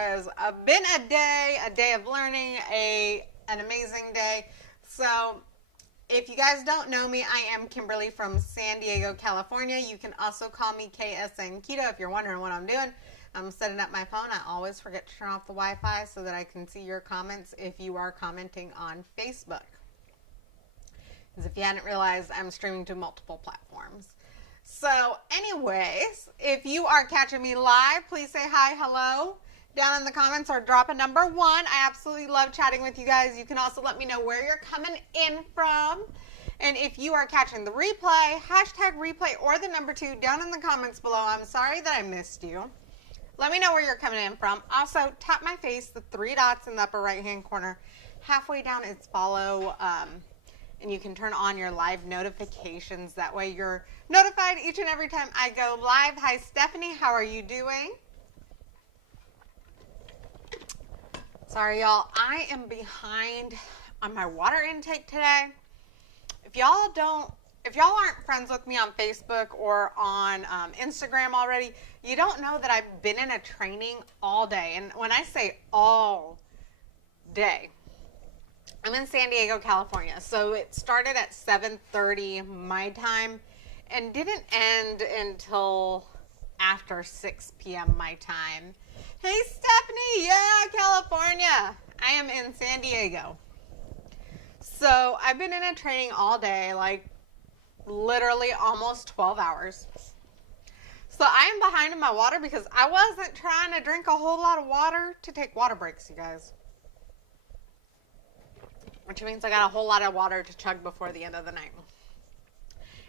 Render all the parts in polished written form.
has been a day of learning, an amazing day. So if you guys don't know me, I am Kimberly from San Diego, California. You can also call me KSN Keto if you're wondering what I'm doing. I'm setting up my phone. I always forget to turn off the Wi-Fi so that I can see your comments if you are commenting on Facebook. Because if you hadn't realized, I'm streaming to multiple platforms. So anyways, if you are catching me live, please say hi, hello, down in the comments or drop a number 1. I absolutely love chatting with you guys. You can also let me know where you're coming in from. And if you are catching the replay, hashtag replay or the number 2 down in the comments below. I'm sorry that I missed you. Let me know where you're coming in from. Also, tap my face, the 3 dots in the upper right-hand corner. Halfway down, it's follow, and you can turn on your live notifications. That way you're notified each and every time I go live. Hi, Stephanie. How are you doing? Sorry, y'all. I am behind on my water intake today. If y'all aren't friends with me on Facebook or on Instagram already, you don't know that I've been in a training all day. And when I say all day, I'm in San Diego, California. So it started at 7:30 my time and didn't end until after 6 p.m. my time. Hey, Stephanie. Yeah, California. I am in San Diego. So I've been in a training all day, like literally almost 12 hours. So I am behind in my water because I wasn't trying to drink a whole lot of water to take water breaks, you guys. Which means I got a whole lot of water to chug before the end of the night.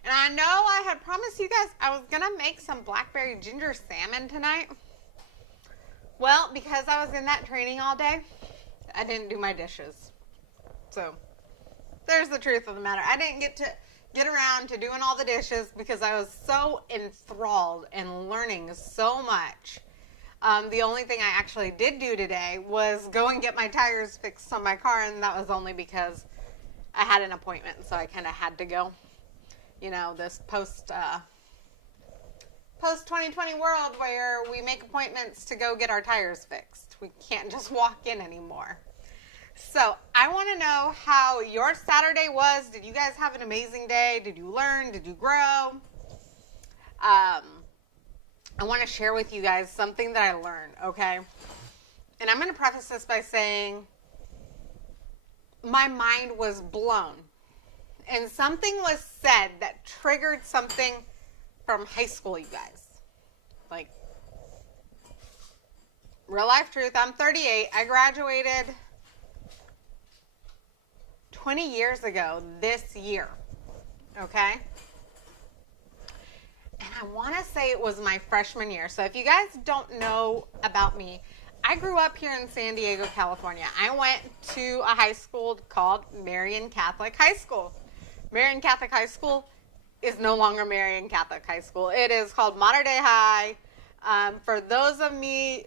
And I know I had promised you guys I was going to make some blackberry ginger salmon tonight. Well, because I was in that training all day, I didn't do my dishes. So there's the truth of the matter. I didn't get around to doing all the dishes because I was so enthralled and learning so much. The only thing I actually did do today was go and get my tires fixed on my car, and that was only because I had an appointment, so I kind of had to go. You know, this post 2020 world where we make appointments to go get our tires fixed. We can't just walk in anymore. So I want to know how your Saturday was. Did you guys have an amazing day? Did you learn? Did you grow? I want to share with you guys something that I learned, okay? And I'm going to preface this by saying my mind was blown. And something was said that triggered something from high school, you guys. Like, real life truth. I'm 38. I graduated 20 years ago this year, okay? And I want to say it was my freshman year. So if you guys don't know about me, I grew up here in San Diego, California. I went to a high school called Marian Catholic High School. Marian Catholic High School is no longer Marian Catholic High School. It is called Mater Dei High. For those of you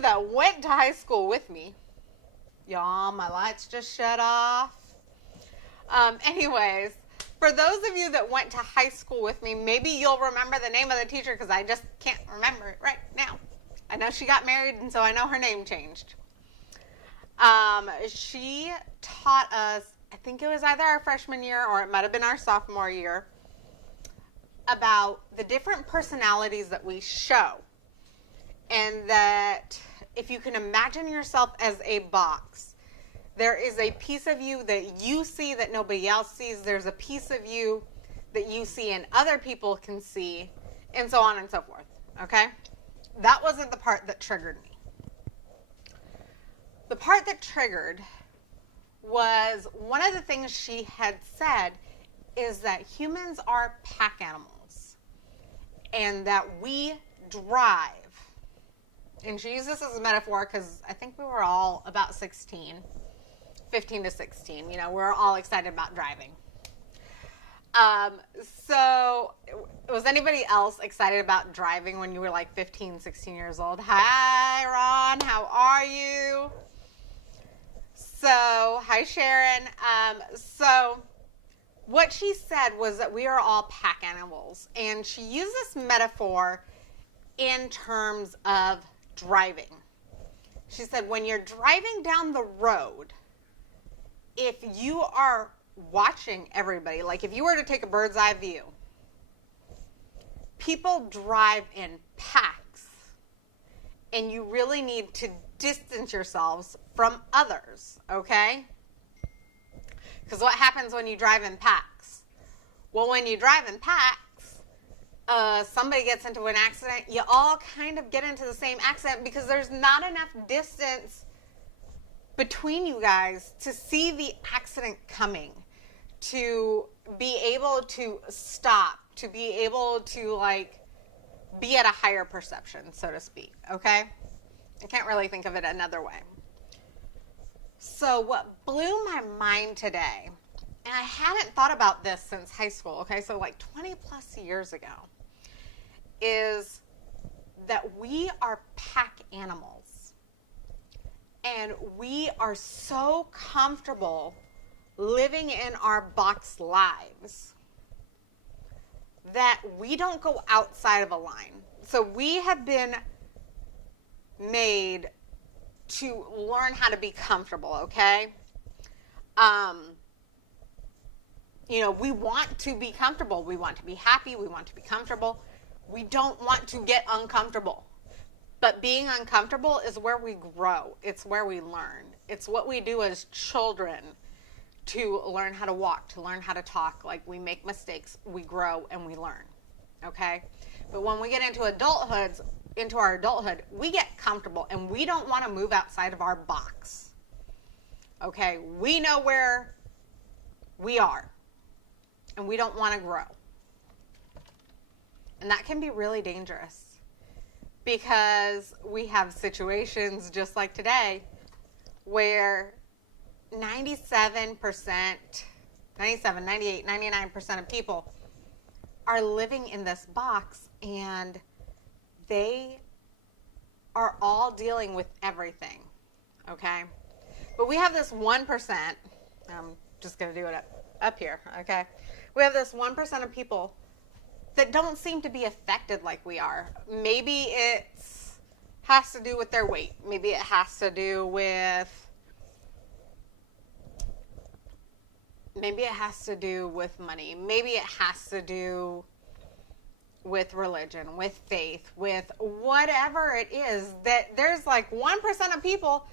that went to high school with me, y'all, my lights just shut off. Anyways, for those of you that went to high school with me, maybe you'll remember the name of the teacher because I just can't remember it right now. I know she got married, and so I know her name changed. She taught us, I think it was either our freshman year or it might have been our sophomore year, about the different personalities that we show. And that if you can imagine yourself as a box, there is a piece of you that you see that nobody else sees. There's a piece of you that you see and other people can see, and so on and so forth. Okay? That wasn't the part that triggered me. The part that triggered was one of the things she had said is that humans are pack animals and that we drive. And she used this as a metaphor because I think we were all about 15 to 16. You know, we're all excited about driving. So was anybody else excited about driving when you were like 15, 16 years old? Hi, Ron. How are you? So, hi, Sharon. So what she said was that we are all pack animals. And she used this metaphor in terms of driving. She said, when you're driving down the road, if you are watching everybody, like if you were to take a bird's eye view, people drive in packs, and you really need to distance yourselves from others, okay? Because what happens when you drive in packs? Well, when you drive in packs, somebody gets into an accident, you all kind of get into the same accident because there's not enough distance between you guys to see the accident coming, to be able to stop, to be able to like be at a higher perception, so to speak, okay? I can't really think of it another way. So what blew my mind today, and I hadn't thought about this since high school, okay, so like 20 plus years ago, is that we are pack animals. And we are so comfortable living in our box lives that we don't go outside of a line. So we have been made to learn how to be comfortable, okay? We want to be comfortable. We want to be happy. We want to be comfortable. We don't want to get uncomfortable. But being uncomfortable is where we grow. It's where we learn. It's what we do as children to learn how to walk, to learn how to talk. Like, we make mistakes, we grow, and we learn, okay? But when we get into our adulthood, we get comfortable, and we don't want to move outside of our box, okay? We know where we are, and we don't want to grow. And that can be really dangerous because we have situations just like today where 97%, 97, 98, 99% of people are living in this box, and they are all dealing with everything, okay? But we have this 1%, I'm just going to do it up here, okay? We have this 1% of people that don't seem to be affected like we are. Maybe it has to do with their weight. Maybe it has to do with money. Maybe it has to do with religion, with faith, with whatever it is, that there's like 1% of people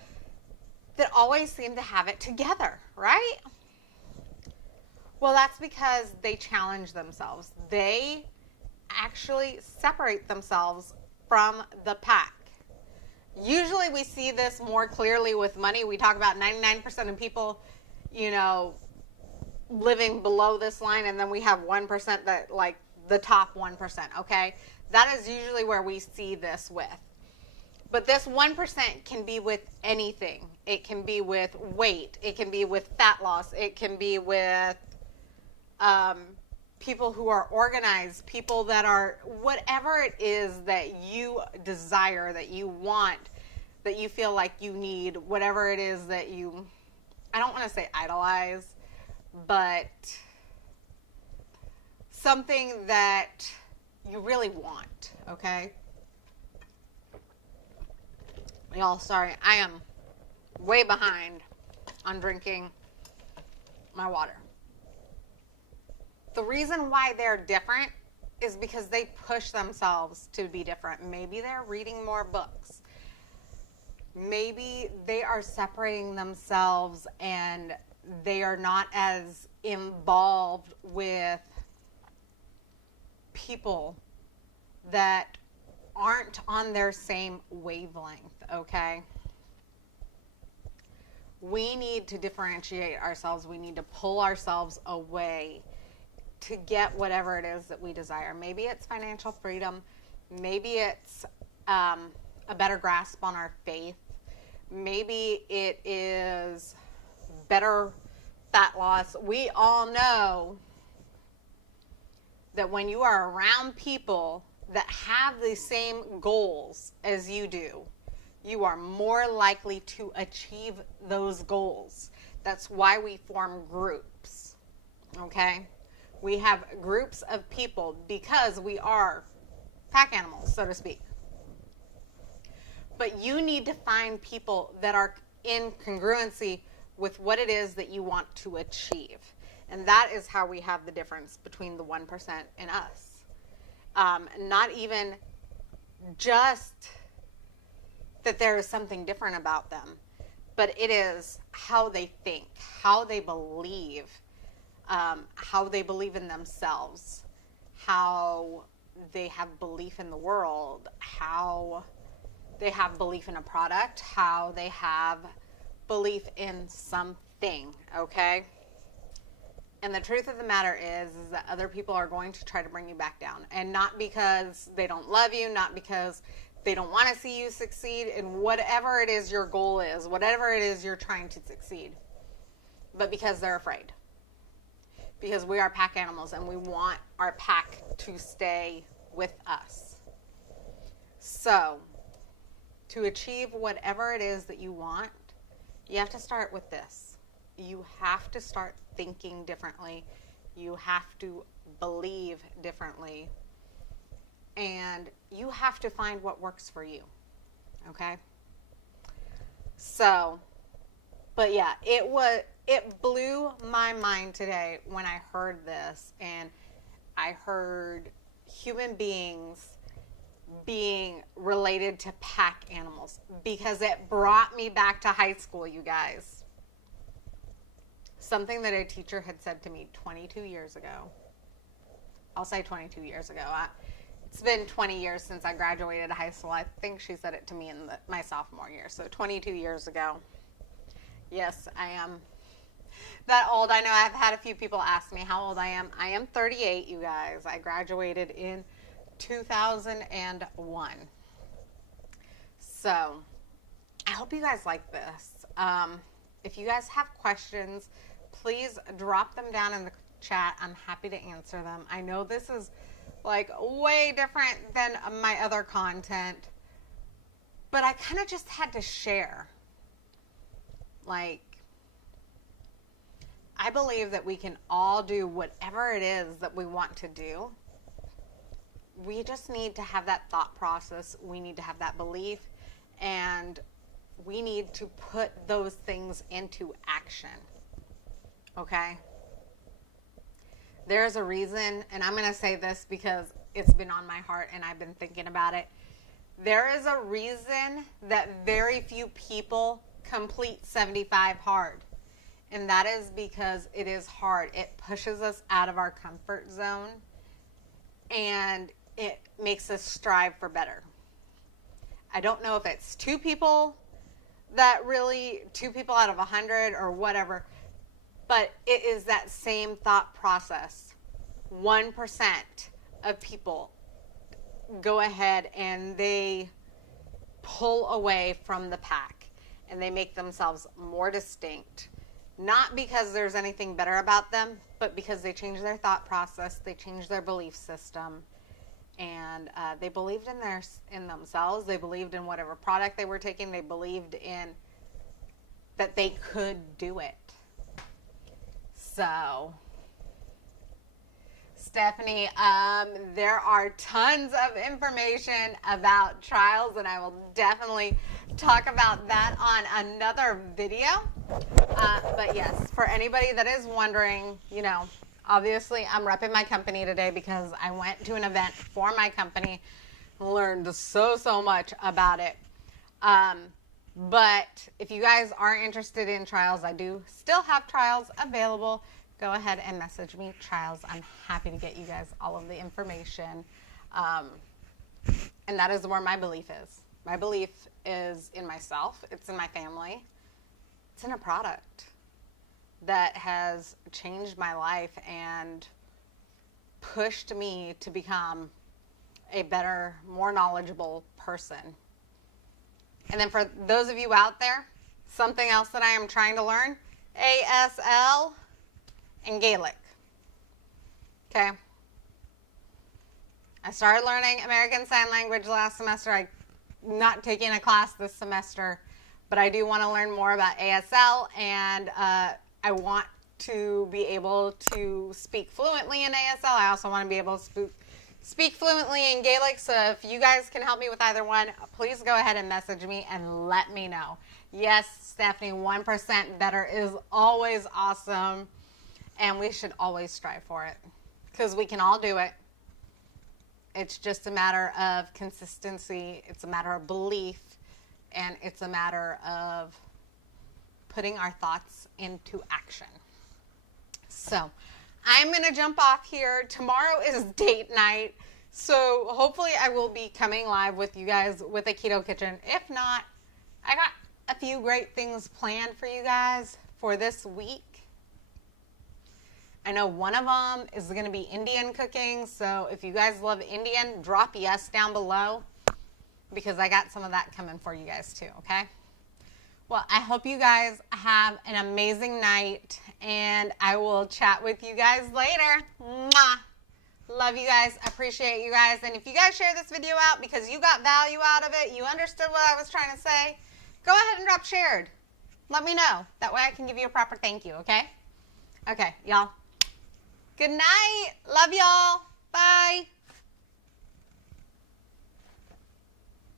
that always seem to have it together, right? Well, that's because they challenge themselves. They actually separate themselves from the pack. Usually we see this more clearly with money. We talk about 99% of people, living below this line, and then we have 1% that, like, the top 1%, okay? That is usually where we see this with. But this 1% can be with anything. It can be with weight. It can be with fat loss. It can be with people who are organized, people that are, whatever it is that you desire, that you want, that you feel like you need, whatever it is that you, I don't want to say idolize, but something that you really want, okay? Y'all, sorry, I am way behind on drinking my water. The reason why they're different is because they push themselves to be different. Maybe they're reading more books. Maybe they are separating themselves and they are not as involved with people that aren't on their same wavelength, okay? We need to differentiate ourselves. We need to pull ourselves away to get whatever it is that we desire. Maybe it's financial freedom. Maybe it's a better grasp on our faith. Maybe it is better fat loss. We all know that when you are around people that have the same goals as you do, you are more likely to achieve those goals. That's why we form groups, okay? We have groups of people because we are pack animals, so to speak. But you need to find people that are in congruency with what it is that you want to achieve. And that is how we have the difference between the 1% and us. Not even just that there is something different about them, but it is how they think, how they believe in themselves, how they have belief in the world, how they have belief in a product, how they have belief in something, okay? And the truth of the matter is that other people are going to try to bring you back down. And not because they don't love you, not because they don't want to see you succeed in whatever it is your goal is, whatever it is you're trying to succeed, but because they're afraid. Because we are pack animals and we want our pack to stay with us. So, to achieve whatever it is that you want, you have to start with this. You have to start thinking differently. You have to believe differently. And you have to find what works for you. Okay? So, but yeah, it blew my mind today when I heard this, and I heard human beings being related to pack animals, because it brought me back to high school, you guys. Something that a teacher had said to me 22 years ago. I'll say 22 years ago. It's been 20 years since I graduated high school. I think she said it to me in my sophomore year. So 22 years ago. Yes, I am that old. I know I've had a few people ask me how old I am. I am 38, you guys. I graduated in 2001. So I hope you guys like this. If you guys have questions, please drop them down in the chat. I'm happy to answer them. I know this is like way different than my other content, but I kind of just had to share. Like, I believe that we can all do whatever it is that we want to do. We just need to have that thought process. We need to have that belief, and we need to put those things into action. Okay? There's a reason, and I'm going to say this because it's been on my heart and I've been thinking about it. There is a reason that very few people complete 75 hard. And that is because it is hard. It pushes us out of our comfort zone, and it makes us strive for better. I don't know if it's two people out of 100 or whatever, but it is that same thought process. 1% of people go ahead and they pull away from the pack, and they make themselves more distinct. Not because there's anything better about them, but because they changed their thought process, they changed their belief system, and they believed in themselves. They believed in whatever product they were taking. They believed in that they could do it. So, Stephanie, there are tons of information about trials, and I will definitely talk about that on another video. But yes, for anybody that is wondering, obviously I'm repping my company today because I went to an event for my company, learned so much about it. But if you guys are interested in trials, I do still have trials available. Go ahead and message me, trials. I'm happy to get you guys all of the information. And that is where my belief is. My belief is in myself. It's in my family. It's in a product that has changed my life and pushed me to become a better, more knowledgeable person. And then for those of you out there, something else that I am trying to learn, ASL and Gaelic. Okay. I started learning American Sign Language last semester. I'm not taking a class this semester, but I do want to learn more about ASL, and I want to be able to speak fluently in ASL. I also want to be able to speak fluently in Gaelic, so if you guys can help me with either one, please go ahead and message me and let me know. Yes, Stephanie, 1% better is always awesome, and we should always strive for it because we can all do it. It's just a matter of consistency. It's a matter of belief, and it's a matter of putting our thoughts into action. So I'm going to jump off here. Tomorrow is date night, so hopefully I will be coming live with you guys with a keto kitchen. If not, I got a few great things planned for you guys for this week. I know one of them is going to be Indian cooking, so if you guys love Indian, drop yes down below because I got some of that coming for you guys too, okay? Well, I hope you guys have an amazing night, and I will chat with you guys later. Mwah. Love you guys. Appreciate you guys. And if you guys share this video out because you got value out of it, you understood what I was trying to say, go ahead and drop shared. Let me know. That way I can give you a proper thank you, okay? Okay, y'all. Good night. Love y'all. Bye.